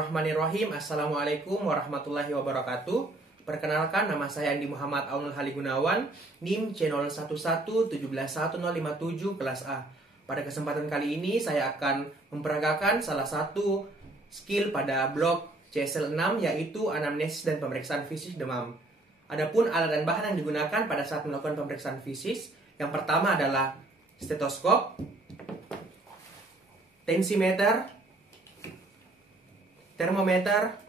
Bismillahirrahmanirrahim. Assalamualaikum warahmatullahi wabarakatuh. Perkenalkan, nama saya Andi Muhammad Aunul Hali Gunawan, NIM C01171057 kelas A. Pada kesempatan kali ini saya akan memperagakan salah satu skill pada blok CSL 6, yaitu anamnesis dan pemeriksaan fisik demam. Adapun alat dan bahan yang digunakan pada saat melakukan pemeriksaan fisik, yang pertama adalah stetoskop, tensimeter, termometer,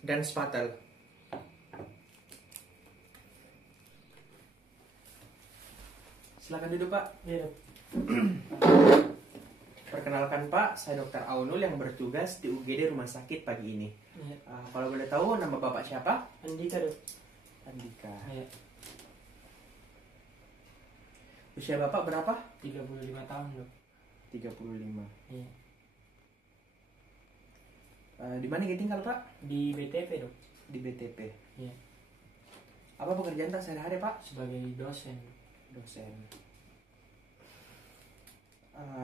dan spatel. Silakan duduk, Pak. Iya. Perkenalkan, Pak, saya Dr. Aunul yang bertugas di UGD Rumah Sakit pagi ini. Iya. Kalau boleh tahu nama Bapak siapa? Andika, Dok. Andika. Iya. Usia Bapak berapa? 35 tahun, Dok. 35. Iya. Di mana kita tinggal, Pak? Di BTP, Dok. Di BTP. Iya. Apa pekerjaan tak sehari-hari, Pak? Sebagai dosen. Dosen.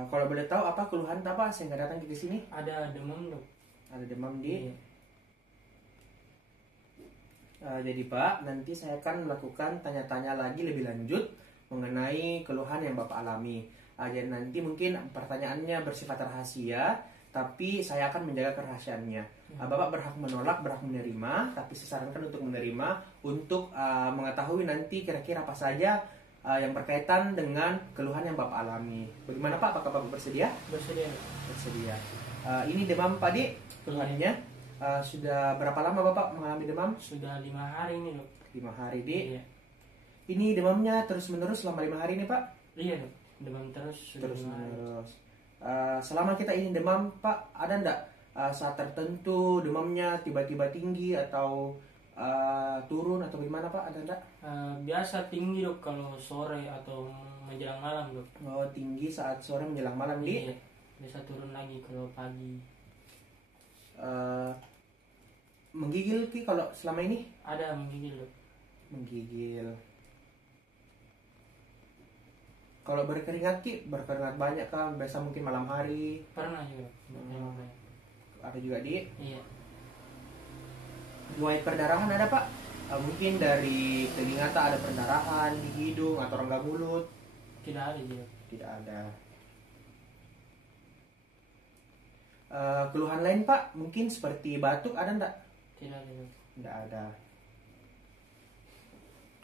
Kalau boleh tahu apa keluhan tak, Pak, sehingga datang ke sini? Ada demam, Dok. Ada demam di. Iya. Jadi, Pak, nanti saya akan melakukan tanya-tanya lagi lebih lanjut mengenai keluhan yang Bapak alami. Jadi nanti mungkin pertanyaannya bersifat rahasia, tapi saya akan menjaga kerahasiaannya. Bapak berhak menolak, berhak menerima, tapi saya sarankan untuk menerima untuk mengetahui nanti kira-kira apa saja yang berkaitan dengan keluhan yang Bapak alami. Bagaimana, Pak? Apakah Bapak bersedia? Bersedia, Dok. Bersedia. Ini demam, Pak, Di, keluhannya. Sudah berapa lama Bapak mengalami demam? Sudah 5 hari ini, Dok. 5 hari, Di. Iya. Ini demamnya terus-menerus selama 5 hari ini, Pak? Iya, Dok. Demam terus sudah 5 hari. Terus-menerus. Selama kita ini demam, Pak, ada enggak saat tertentu demamnya tiba-tiba tinggi atau turun atau bagaimana, Pak? Ada enggak? Biasa tinggi, Dok, kalau sore atau menjelang malam, Dok. Oh, tinggi saat sore menjelang malam, Di. Iya. Biasa turun lagi kalau pagi. Menggigil, Ki, kalau selama ini? Ada menggigil, Dok. Menggigil. Kalau berkeringat, Ki, berkeringat banyak kan? Biasa mungkin malam hari. Pernah juga, Dok. Ada juga, Di. Iya. Riwayat perdarahan ada, Pak? Mungkin dari telinga tak ada perdarahan di hidung atau rongga mulut? Tidak ada, Dok. Tidak ada. Keluhan lain, Pak? Mungkin seperti batuk ada enggak? Tidak ada, Dok. Tidak ada.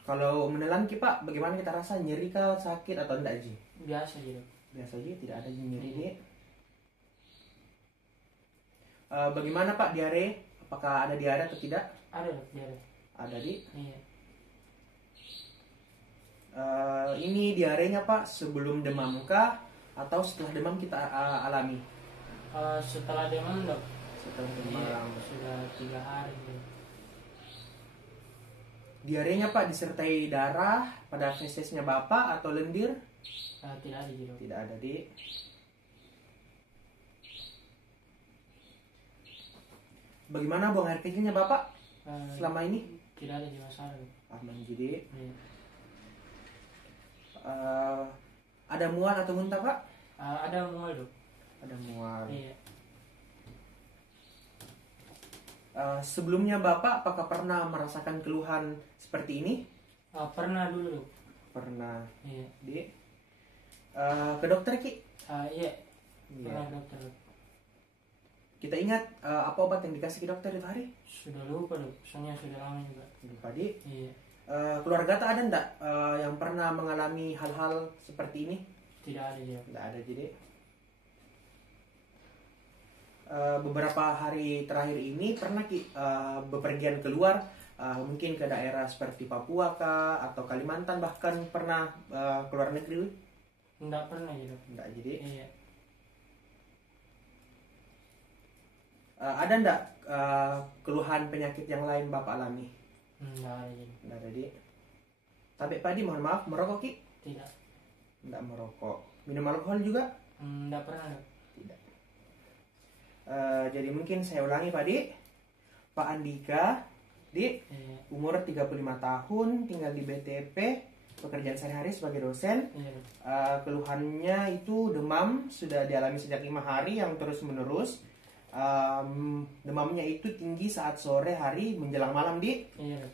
Kalau menelan, Ki, Pak, bagaimana kita rasa? Nyeri kah, sakit atau enggak, Ji? Biasa, Dok. Biasa aja, tidak ada nyeri, Di. Bagaimana, Pak, diare? Apakah ada diare atau tidak? Ada, Dok, diare. Ada, Di. Iya. Ini diarenya, Pak, sebelum demam kah atau setelah demam kita alami? Setelah demam, Dok. Setelah Iya, demam. sudah 3 hari, Dok. Diarenya, Pak, disertai darah pada fesesnya Bapak atau lendir? Tidak ada, Dok. Tidak ada, Di. Bagaimana buang air kecilnya Bapak selama ini? Tidak ada masalah, Dok. Aman, jadi. Iya. Ada mual atau muntah, Pak? Ada mual, Dok. Ada mual. Iya. Sebelumnya Bapak apakah pernah merasakan keluhan seperti ini? Pernah dulu, Dok. Pernah. Iya. Di. Ke dokter, Ki? Iya. Iya. Pernah, dokter, Dok. Kita ingat apa obat yang dikasih ke dokter itu hari? Sudah lupa, Dok. Soalnya sudah lama juga. Lupa, Di. Iya. Keluarga tak ada enggak yang pernah mengalami hal-hal seperti ini? Tidak ada, Dok. Tidak ada, jadi. Beberapa hari terakhir ini pernah, Ki, bepergian keluar, mungkin ke daerah seperti Papua kah atau Kalimantan, bahkan pernah keluar negeri? Tidak pernah, Dok. Enggak, jadi. Iya. Ada enggak keluhan penyakit yang lain Bapak alami? Tidak ada, Dok. Enggak ada, Di. Tapi Padi, mohon maaf, merokok, Ki? Tidak. Enggak merokok. Minum alkohol juga? Tidak pernah, Dok. Tidak. Jadi mungkin saya ulangi, Pak Di. Pak Andika, Di, Iya. umur 35 tahun, tinggal di BTP, pekerjaan sehari-hari sebagai dosen. Iya, Dok. Keluhannya itu demam, sudah dialami sejak 5 hari yang terus menerus. demamnya itu tinggi saat sore hari menjelang malam, Iya.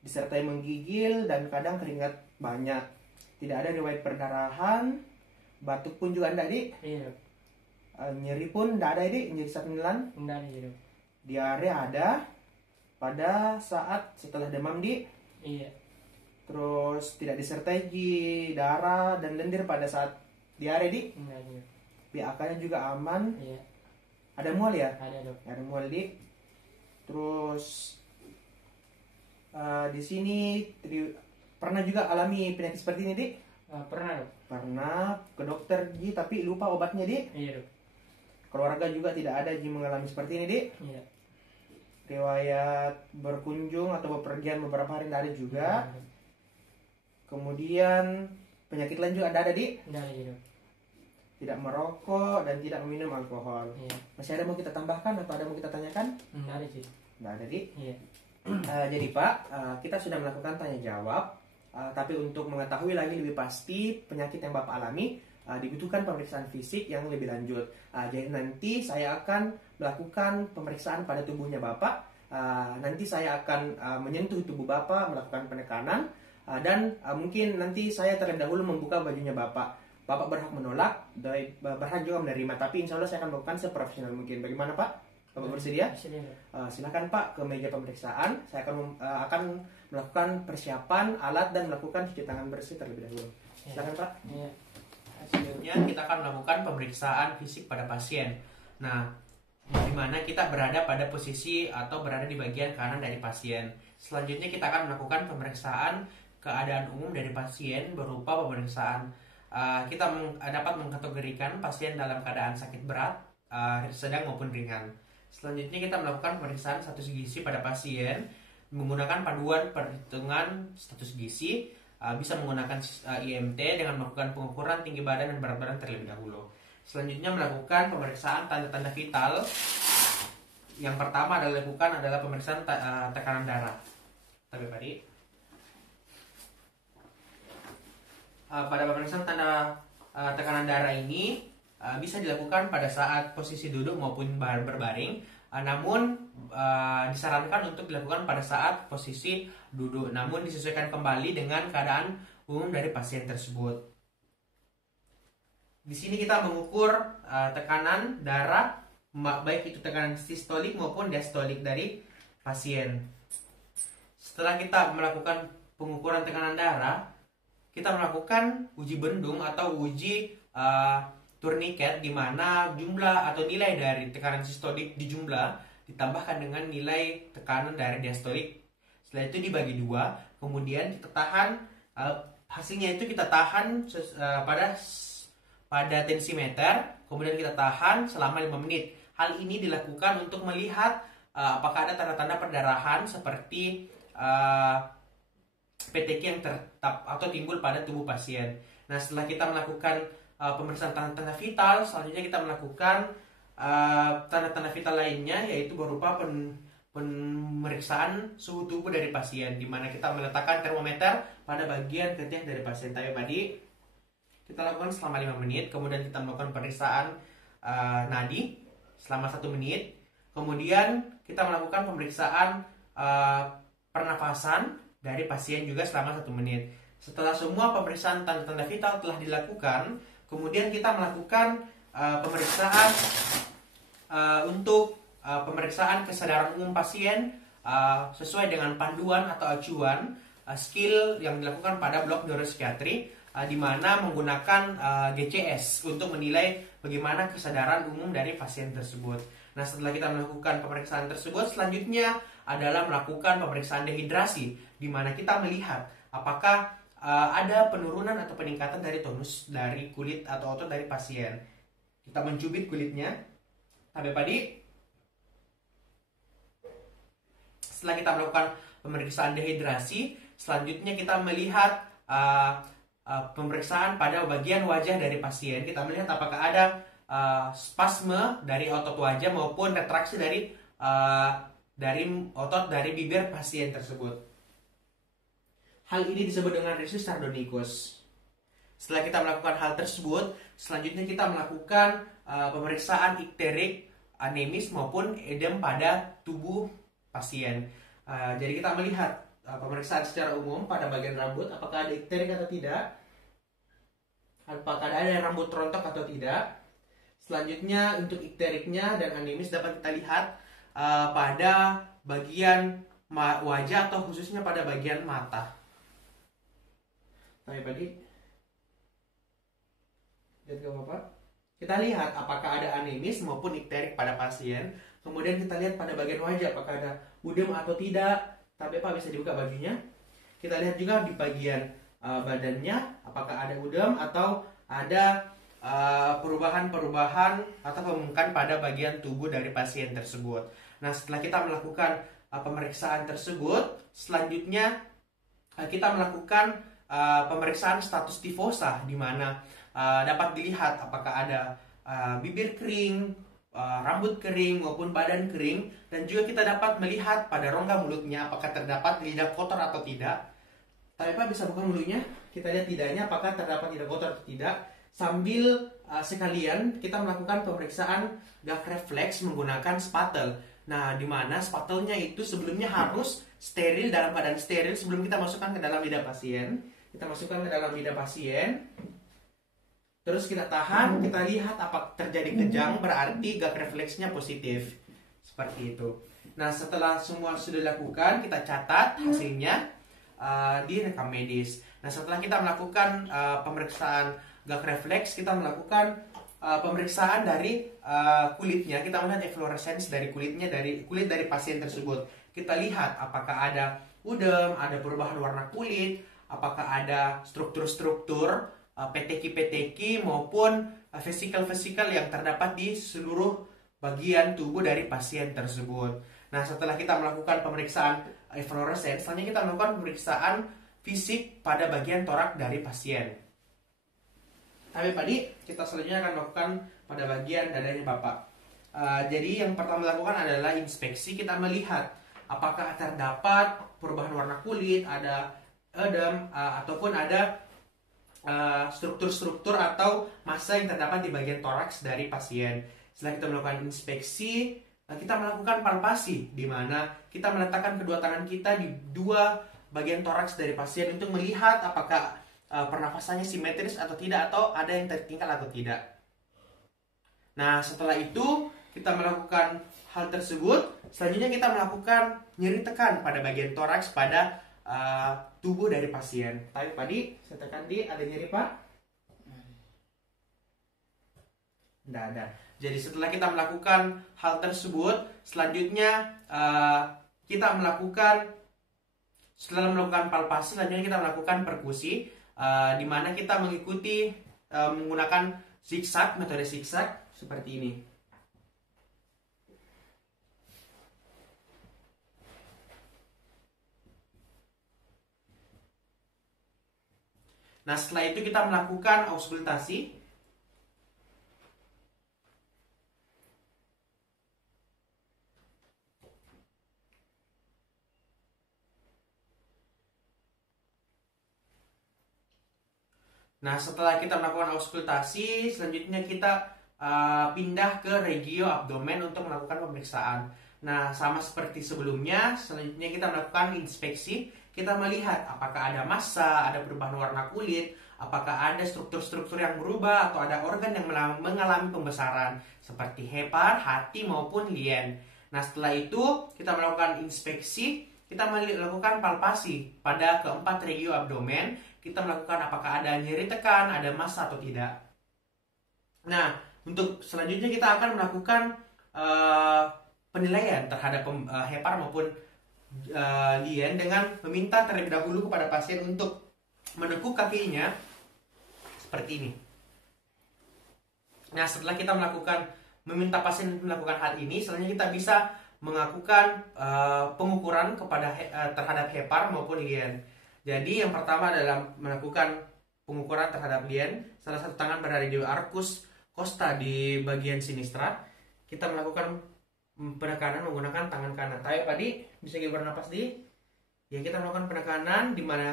disertai menggigil dan kadang keringat banyak. Tidak ada riwayat perdarahan, batuk pun juga enggak, Iya. nyeri pun enggak ada, nyeri saat menelan. Enggak ada ya, Dok. Diare ada pada saat setelah demam, Iya. terus tidak disertai darah dan lendir pada saat diare, Enggak ada. BAK-nya juga aman. Iya. Ada mual ya? Ada, Dok. Ada mual, terus di sini pernah juga alami penyakit seperti ini, Pernah, Dok. Pernah ke dokter, tapi lupa obatnya, Iya, Dok. Keluarga juga tidak ada mengalami seperti ini, Iya. Riwayat berkunjung atau bepergian beberapa hari tidak ada juga. Iya, Dok. Kemudian penyakit lain juga ada, Enggak ada ya, Dok. Tidak merokok dan tidak meminum alkohol. Iya. Masih ada mau kita tambahkan atau ada mau kita tanyakan? Enggak ada sih. Tidak ada, Iya. Jadi Pak, kita sudah melakukan tanya jawab, tapi untuk mengetahui lagi lebih pasti penyakit yang Bapak alami, dibutuhkan pemeriksaan fisik yang lebih lanjut. Jadi nanti saya akan melakukan pemeriksaan pada tubuhnya Bapak. Nanti saya akan menyentuh tubuh Bapak, melakukan penekanan, dan mungkin nanti saya terlebih dahulu membuka bajunya Bapak. Bapak berhak menolak, berhak juga menerima, tapi insya Allah saya akan melakukan seprofesional mungkin. Bagaimana Pak? Bapak bersedia? Bersedia, Dok. Silakan Pak ke meja pemeriksaan. Saya akan melakukan persiapan alat dan melakukan cuci tangan bersih terlebih dahulu. Iya. Silakan Pak. Iya. Selanjutnya kita akan melakukan pemeriksaan fisik pada pasien. Nah, di mana kita berada pada posisi atau berada di bagian kanan dari pasien. Selanjutnya kita akan melakukan pemeriksaan keadaan umum dari pasien berupa pemeriksaan. Kita dapat mengkategorikan pasien dalam keadaan sakit berat, sedang maupun ringan. Selanjutnya kita melakukan pemeriksaan status gizi pada pasien menggunakan paduan perhitungan status gizi. Bisa menggunakan IMT dengan melakukan pengukuran tinggi badan dan berat badan terlebih dahulu. Selanjutnya melakukan pemeriksaan tanda-tanda vital. Yang pertama adalah pemeriksaan tekanan darah. Tapi tadi pada pemeriksaan tanda tekanan darah ini bisa dilakukan pada saat posisi duduk maupun berbaring. Namun disarankan untuk dilakukan pada saat posisi duduk, namun disesuaikan kembali dengan keadaan umum dari pasien tersebut. Di sini kita mengukur tekanan darah, baik itu tekanan sistolik maupun diastolik dari pasien. Setelah kita melakukan pengukuran tekanan darah, kita melakukan uji bendung atau uji turniket, di mana jumlah atau nilai dari tekanan sistolik dijumlah ditambahkan dengan nilai tekanan dari diastolik. Setelah itu dibagi dua, kemudian kita tahan, hasilnya itu kita tahan pada tensimeter, kemudian kita tahan selama 5 menit. Hal ini dilakukan untuk melihat apakah ada tanda-tanda perdarahan seperti PTK yang tetap atau timbul pada tubuh pasien. Nah, setelah kita melakukan pemeriksaan tanda-tanda vital, selanjutnya kita melakukan tanda-tanda vital lainnya, yaitu berupa pemeriksaan suhu tubuh dari pasien, di mana kita meletakkan termometer pada bagian ketiak dari pasien. Tadi kita lakukan selama 5 menit, kemudian kita melakukan pemeriksaan nadi selama 1 menit, kemudian kita melakukan pemeriksaan pernafasan dari pasien juga selama 1 menit. Setelah semua pemeriksaan tanda-tanda vital telah dilakukan, kemudian kita melakukan pemeriksaan untuk pemeriksaan kesadaran umum pasien sesuai dengan panduan atau acuan skill yang dilakukan pada blok neuropsikiatri, di mana menggunakan GCS untuk menilai bagaimana kesadaran umum dari pasien tersebut. Nah, setelah kita melakukan pemeriksaan tersebut, selanjutnya adalah melakukan pemeriksaan dehidrasi, di mana kita melihat apakah ada penurunan atau peningkatan dari tonus dari kulit atau otot dari pasien. Kita mencubit kulitnya sampai padi. Setelah kita melakukan pemeriksaan dehidrasi, selanjutnya kita melihat pemeriksaan pada bagian wajah dari pasien. Kita melihat apakah ada spasme dari otot wajah maupun retraksi dari otot dari bibir pasien tersebut. Hal ini disebut dengan rhesus sardonicus. Setelah kita melakukan hal tersebut, selanjutnya kita melakukan pemeriksaan ikterik anemis maupun edem pada tubuh pasien. Jadi kita melihat pemeriksaan secara umum pada bagian rambut, apakah ada ikterik atau tidak, apakah ada rambut rontok atau tidak. Selanjutnya untuk ikteriknya dan anemis dapat kita lihat pada bagian wajah atau khususnya pada bagian mata. Tapi tadi lihat ke Bapak. Kita lihat apakah ada anemis maupun ikterik pada pasien. Kemudian kita lihat pada bagian wajah apakah ada udem atau tidak. Tapi Pak bisa dibuka bajunya. Kita lihat juga di bagian badannya apakah ada udem atau ada perubahan-perubahan atau pemungkan pada bagian tubuh dari pasien tersebut. Nah, setelah kita melakukan pemeriksaan tersebut, selanjutnya kita melakukan pemeriksaan status tifosa, di mana dapat dilihat apakah ada bibir kering, rambut kering maupun badan kering, dan juga kita dapat melihat pada rongga mulutnya apakah terdapat lidah kotor atau tidak. Tapi Pak bisa buka mulutnya, kita lihat lidahnya apakah terdapat lidah kotor atau tidak. Sambil sekalian kita melakukan pemeriksaan gag refleks menggunakan spatel. Nah, di mana spatelnya itu sebelumnya harus steril, dalam keadaan steril sebelum kita masukkan ke dalam lidah pasien. Kita masukkan ke dalam lidah pasien. Terus kita tahan, kita lihat apa terjadi kejang, berarti gag refleksnya positif. Seperti itu. Nah, setelah semua sudah dilakukan, kita catat hasilnya di rekam medis. Nah, setelah kita melakukan pemeriksaan gag refleks, kita melakukan pemeriksaan dari kulitnya. Kita melihat eflorescence dari kulitnya, dari kulit dari pasien tersebut. Kita lihat apakah ada udem, ada perubahan warna kulit, apakah ada struktur-struktur peteki-peteki maupun vesikel-vesikel yang terdapat di seluruh bagian tubuh dari pasien tersebut. Nah, setelah kita melakukan pemeriksaan eflorescence, selanjutnya kita melakukan pemeriksaan fisik pada bagian torak dari pasien. Tapi tadi kita selanjutnya akan melakukan pada bagian dadanya Bapak. Jadi yang pertama dilakukan adalah inspeksi. Kita melihat apakah terdapat perubahan warna kulit, ada edem, ataupun ada struktur-struktur atau massa yang terdapat di bagian toraks dari pasien. Setelah kita melakukan inspeksi, kita melakukan palpasi, di mana kita meletakkan kedua tangan kita di dua bagian toraks dari pasien untuk melihat apakah pernafasannya simetris atau tidak, atau ada yang tertinggal atau tidak. Nah, setelah itu kita melakukan hal tersebut, selanjutnya kita melakukan nyeri tekan pada bagian toraks pada tubuh dari pasien. Tadi saya tekan di, ada nyeri Pak? Tidak ada. Jadi setelah kita melakukan hal tersebut, selanjutnya kita melakukan, setelah melakukan palpasi, selanjutnya kita melakukan perkusi, di mana kita mengikuti menggunakan zigzag, metode zigzag seperti ini. Nah, setelah itu kita melakukan auskultasi. Nah, setelah kita melakukan auskultasi, selanjutnya kita pindah ke regio abdomen untuk melakukan pemeriksaan. Nah, sama seperti sebelumnya, selanjutnya kita melakukan inspeksi. Kita melihat apakah ada massa, ada perubahan warna kulit, apakah ada struktur-struktur yang berubah, atau ada organ yang mengalami pembesaran, seperti hepar, hati, maupun lien. Nah, setelah itu kita melakukan inspeksi, kita melakukan palpasi pada keempat regio abdomen. Kita melakukan apakah ada nyeri tekan, ada massa atau tidak. Nah, untuk selanjutnya kita akan melakukan penilaian terhadap hepar maupun lien dengan meminta terlebih dahulu kepada pasien untuk menekuk kakinya seperti ini. Nah, setelah kita meminta pasien melakukan hal ini, selanjutnya kita bisa melakukan pengukuran terhadap hepar maupun lien. Jadi yang pertama adalah melakukan pengukuran terhadap lien. Salah satu tangan berada di arcus costa di bagian sinistra. Kita melakukan penekanan menggunakan tangan kanan. Tapi tadi bisa kita bernapas ya kita melakukan penekanan di mana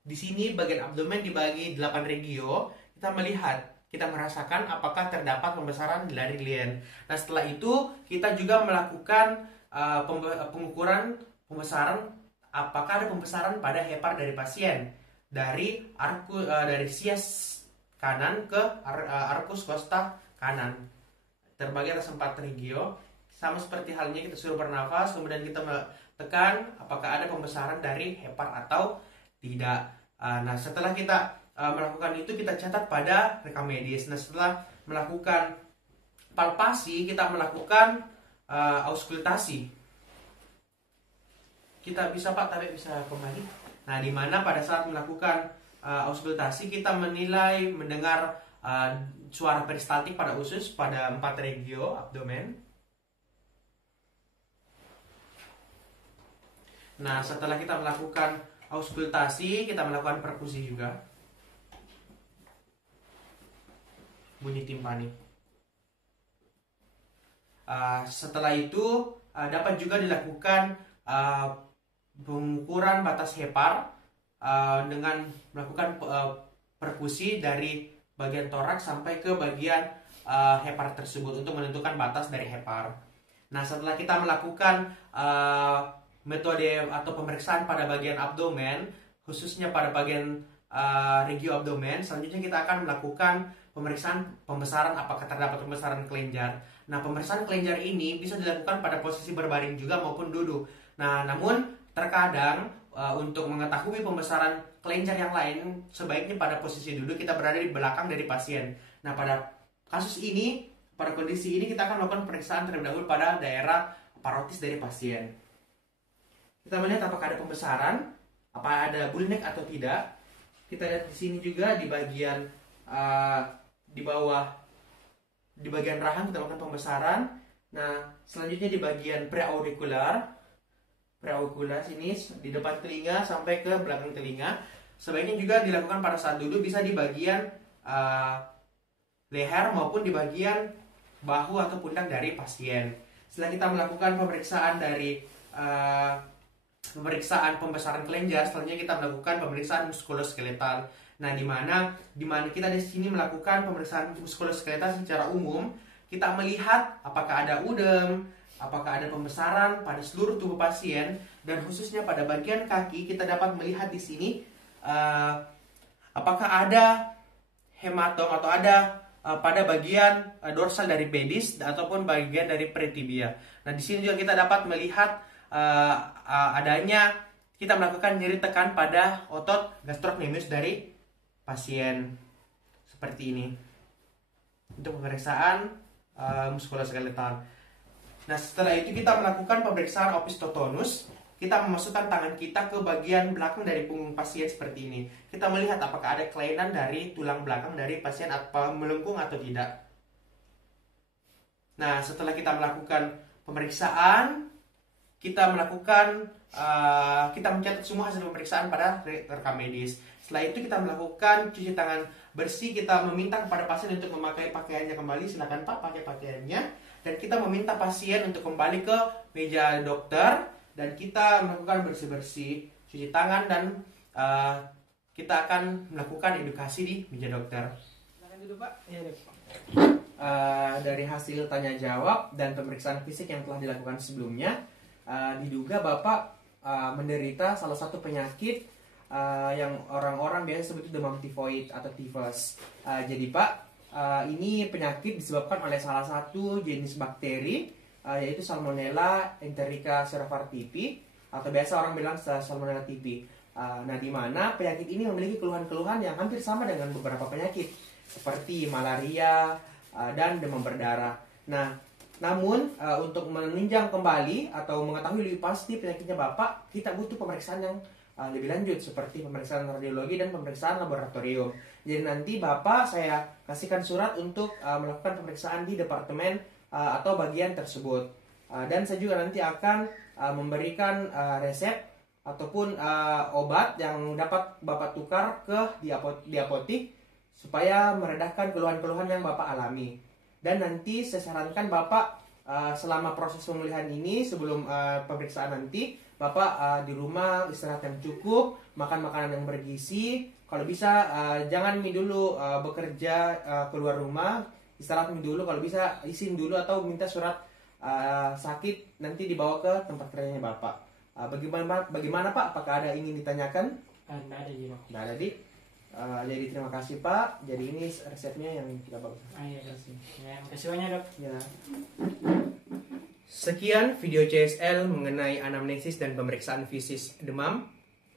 di sini bagian abdomen dibagi 8 regio. Kita melihat kita merasakan apakah terdapat pembesaran dari lien. Nah, setelah itu kita juga melakukan pengukuran pembesaran, apakah ada pembesaran pada hepar dari pasien dari sias kanan ke arcus costa kanan, terbagi atas 4 regio. Sama seperti halnya kita suruh bernafas, kemudian kita tekan apakah ada pembesaran dari hepar atau tidak. Nah, setelah kita melakukan itu, kita catat pada rekam medis. Nah, setelah melakukan palpasi, kita melakukan auskultasi. Kita bisa Pak, tapi bisa kembali. Nah, di mana pada saat melakukan auskultasi kita mendengar suara peristaltik pada usus pada 4 regio abdomen. Nah, setelah kita melakukan auskultasi, kita melakukan perkusi juga. Bunyi timpani. Setelah itu dapat juga dilakukan pengukuran batas hepar dengan melakukan perkusi dari bagian toraks sampai ke bagian hepar tersebut untuk menentukan batas dari hepar. Nah, setelah kita melakukan metode atau pemeriksaan pada bagian abdomen, khususnya pada bagian regio abdomen, selanjutnya kita akan melakukan pemeriksaan pembesaran apakah terdapat pembesaran kelenjar. Nah, pemeriksaan kelenjar ini bisa dilakukan pada posisi berbaring juga maupun duduk. Nah, namun terkadang untuk mengetahui pembesaran kelenjar yang lain, sebaiknya pada posisi duduk kita berada di belakang dari pasien. Nah, pada kasus ini, pada kondisi ini kita akan melakukan pemeriksaan terlebih dahulu pada daerah parotis dari pasien. Kita melihat apakah ada pembesaran, apa ada bullneck atau tidak. Kita lihat di sini juga di bagian di bawah, di bagian rahang kita melakukan pembesaran. Nah, selanjutnya di bagian preaurikular ini di depan telinga sampai ke belakang telinga. Sebaiknya juga dilakukan pada saat duduk, bisa di bagian leher maupun di bagian bahu atau pundak dari pasien. Setelah kita melakukan pemeriksaan dari pemeriksaan pembesaran kelenjar, selanjutnya kita melakukan pemeriksaan muskuloskeletal. Nah, di mana kita di sini melakukan pemeriksaan muskuloskeletal secara umum, kita melihat apakah ada udem, apakah ada pembesaran pada seluruh tubuh pasien, dan khususnya pada bagian kaki kita dapat melihat di sini apakah ada hematom atau ada pada bagian dorsal dari pedis ataupun bagian dari pretibia. Nah, di sini juga kita dapat melihat adanya, kita melakukan nyeri tekan pada otot gastrocnemius dari pasien seperti ini untuk pemeriksaan muskuloskeletal. Nah, setelah itu kita melakukan pemeriksaan opistotonus. Kita memasukkan tangan kita ke bagian belakang dari punggung pasien seperti ini. Kita melihat apakah ada kelainan dari tulang belakang dari pasien atau melengkung atau tidak. Nah, setelah kita melakukan pemeriksaan, kita mencatat semua hasil pemeriksaan pada rekam medis. Setelah itu kita melakukan cuci tangan bersih. Kita meminta kepada pasien untuk memakai pakaiannya kembali. Silakan Pak, pakai pakaiannya. Dan kita meminta pasien untuk kembali ke meja dokter. Dan kita melakukan bersih-bersih, cuci tangan, dan kita akan melakukan edukasi di meja dokter. Silakan dulu Pak. Iya, dari hasil tanya jawab dan pemeriksaan fisik yang telah dilakukan sebelumnya, diduga Bapak menderita salah satu penyakit yang orang-orang biasa sebut demam tifoid atau tifus. Jadi Pak, ini penyakit disebabkan oleh salah satu jenis bakteri, yaitu Salmonella enterica cerevisiae, atau biasa orang bilang Salmonella typhi. Nah, di mana penyakit ini memiliki keluhan-keluhan yang hampir sama dengan beberapa penyakit seperti malaria dan demam berdarah. Nah, namun untuk menunjang kembali atau mengetahui lebih pasti penyakitnya Bapak, kita butuh pemeriksaan yang lebih lanjut seperti pemeriksaan radiologi dan pemeriksaan laboratorium. Jadi nanti Bapak saya kasihkan surat untuk melakukan pemeriksaan di departemen atau bagian tersebut. Dan saya juga nanti akan memberikan resep ataupun obat yang dapat Bapak tukar ke di apotik supaya meredahkan keluhan-keluhan yang Bapak alami. Dan nanti saya sarankan Bapak selama proses pemulihan ini, sebelum pemeriksaan nanti, Bapak di rumah istirahat yang cukup, makan makanan yang bergizi, kalau bisa jangan Mi dulu bekerja keluar rumah, istirahat Mi dulu, kalau bisa izin dulu atau minta surat sakit nanti dibawa ke tempat kerjanya Bapak. Bagaimana Pak? Apakah ada ingin ditanyakan? Tidak ada sih dok. Tidak ada Dik. Jadi terima kasih Pak. Jadi ini resepnya yang kita bawa. Iya kasih. Ya, makasih banyak dok. Ya. Sekian video CSL mengenai anamnesis dan pemeriksaan fisik demam.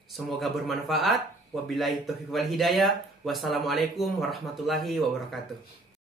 Semoga bermanfaat. Wabillahi taufiq wal hidayah. Wassalamualaikum warahmatullahi wabarakatuh.